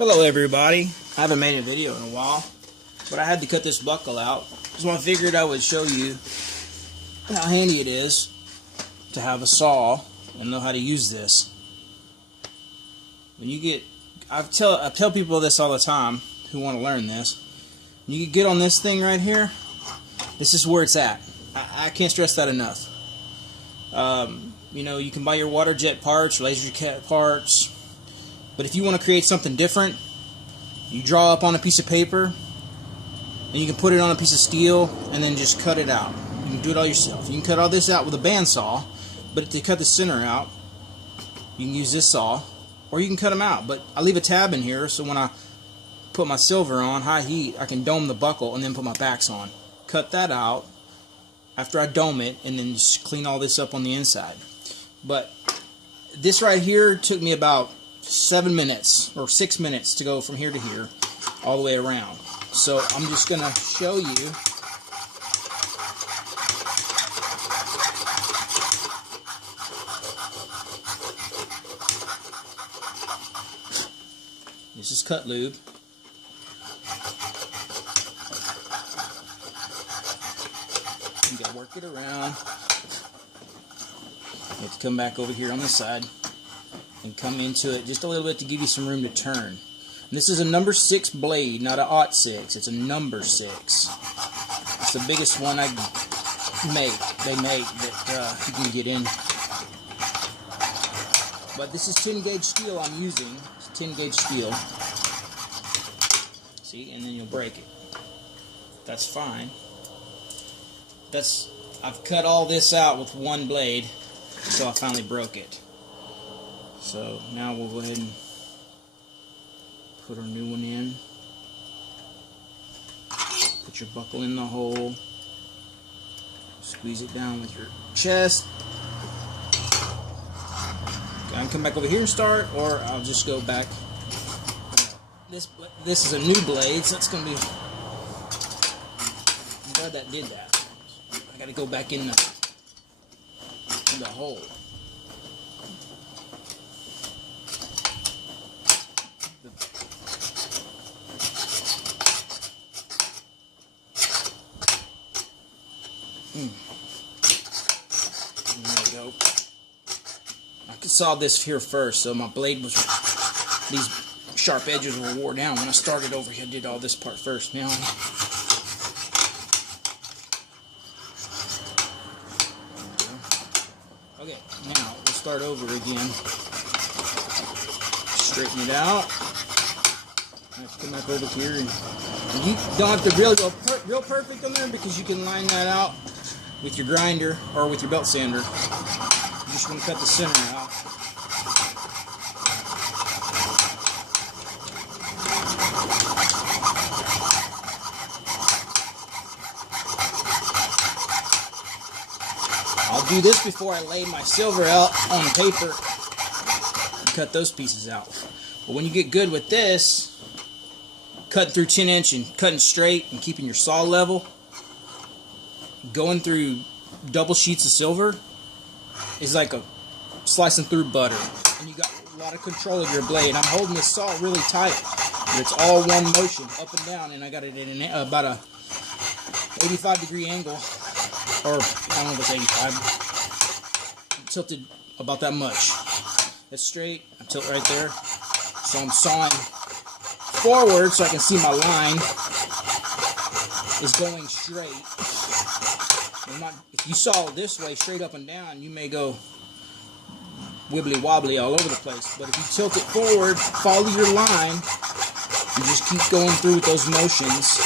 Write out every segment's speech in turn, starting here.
Hello everybody. I haven't made a video in a while, but I had to cut this buckle out. So I figured I would show you how handy it is to have a saw and know how to use this. When you get, I tell people this all the time who want to learn this. When you get on this thing right here, this is where it's at. I can't stress that enough. You know, you can buy your water jet parts, laser jet parts. But if you want to create something different, you draw up on a piece of paper, and you can put it on a piece of steel, and then just cut it out. You can do it all yourself. You can cut all this out with a bandsaw, but to cut the center out, you can use this saw, or you can cut them out. But I leave a tab in here, so when I put my silver on high heat, I can dome the buckle and then put my backs on. Cut that out after I dome it, and then just clean all this up on the inside. But this right here took me about 7 minutes or 6 minutes to go from here to here all the way around. So I'm just going to show you this is cut lube. You got to work it around. You have to come back over here on the side and come into it just a little bit to give you some room to turn. And this is a number 6 blade, not a aught 6. It's a number 6. It's the biggest one they make that you can get in. But this is 10 gauge steel I'm using. It's 10 gauge steel. See, and then you'll break it. That's fine. I've cut all this out with one blade, so I finally broke it. So now we'll go ahead and put our new one in. Put your buckle in the hole. Squeeze it down with your chest. I can come back over here and start, or I'll just go back. This is a new blade, so it's going to be... I'm glad that did that. I got to go back in the hole. There we go. I saw this here first, so my blade was, these sharp edges were wore down. When I started over here, I did all this part first. Now, okay, now we'll start over again. Straighten it out. I have to come back over here, and you don't have to really go real perfect on there, because you can line that out with your grinder or with your belt sander. You just want to cut the center out. I'll do this before I lay my silver out on paper and cut those pieces out. But when you get good with this, cutting through 10-inch and cutting straight and keeping your saw level, going through double sheets of silver is like a slicing through butter, and you got a lot of control of your blade. I'm holding this saw really tight, but it's all one motion, up and down, and I got it in about a 85-degree angle, or I don't know if it's 85. I'm tilted about that much. That's straight. I tilt right there, so I'm sawing forward so I can see my line is going straight. If you saw it this way, straight up and down, you may go wibbly wobbly all over the place. But if you tilt it forward, follow your line, you just keep going through with those motions.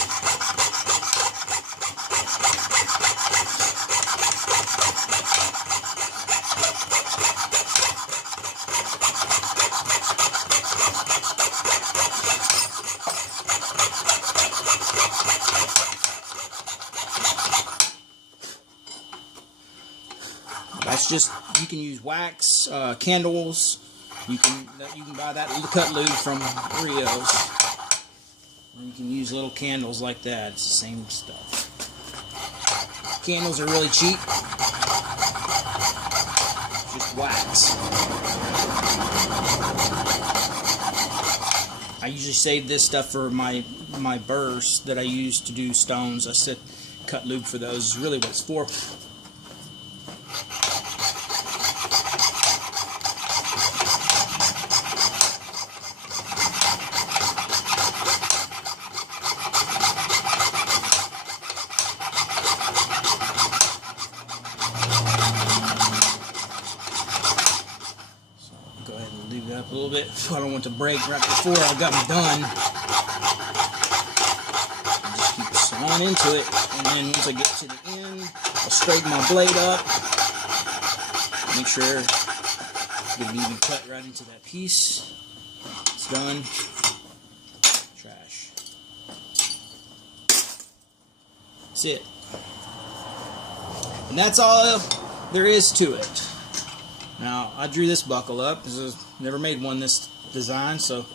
That's just, you can use wax, candles. You can buy that cut lube from Rio's. Or you can use little candles like that. It's the same stuff. Candles are really cheap. Just wax. I usually save this stuff for my burrs that I use to do stones. I cut lube for those. Is really what it's for. Up a little bit. I don't want to break right before I got them done. Just keep sawing into it, and then once I get to the end, I'll straighten my blade up. Make sure it's going to be even cut right into that piece. It's done. Trash. That's it. And that's all there is to it. Now, I drew this buckle up. Never made one this design, so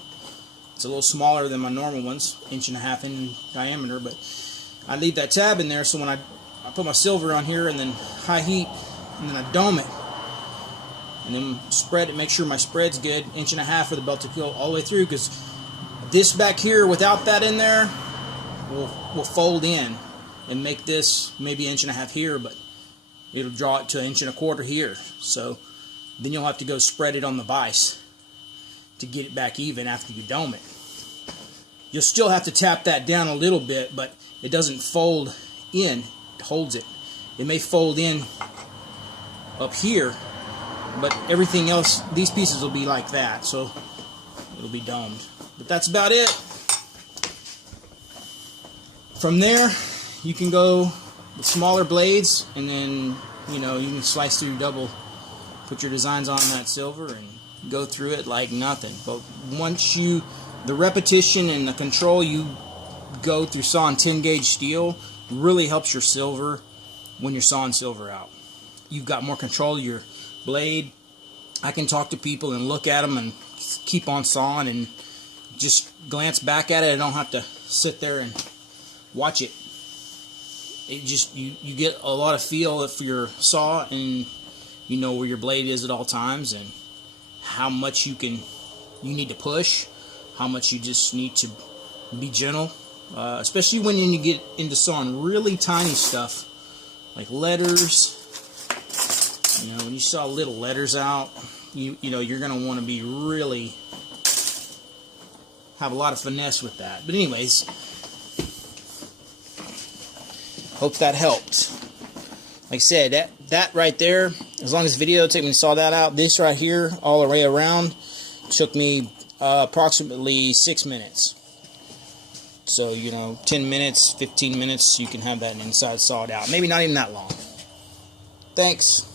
it's a little smaller than my normal ones, 1.5 inch in diameter, but I leave that tab in there so when I put my silver on here and then high heat, and then I dome it, and then spread it, make sure my spread's good, 1.5 inch for the belt to go all the way through, because this back here, without that in there, will fold in and make this maybe 1.5 inch here, but it'll draw it to 1.25 inch here, so then you'll have to go spread it on the vise to get it back even after you dome it. You'll still have to tap that down a little bit, but it doesn't fold in. It holds it. It may fold in up here, but everything else, these pieces will be like that, so it'll be domed. But that's about it. From there, you can go with smaller blades, and then you can slice through double. Put your designs on that silver and go through it like nothing. But once the repetition and the control you go through sawing 10 gauge steel really helps your silver when you're sawing silver out. You've got more control of your blade. I can talk to people and look at them and keep on sawing and just glance back at it. I don't have to sit there and watch it. It just, you get a lot of feel for your saw, and you know where your blade is at all times, and how much you need to push, how much you just need to be gentle, especially when you get into sawing really tiny stuff like letters. When you saw little letters out, you're gonna want to be really have a lot of finesse with that. But anyways, hope that helped. Like I said, that right there, as long as video took me to saw that out, this right here, all the way around, took me approximately 6 minutes. So, 10 minutes, 15 minutes, you can have that inside sawed out. Maybe not even that long. Thanks.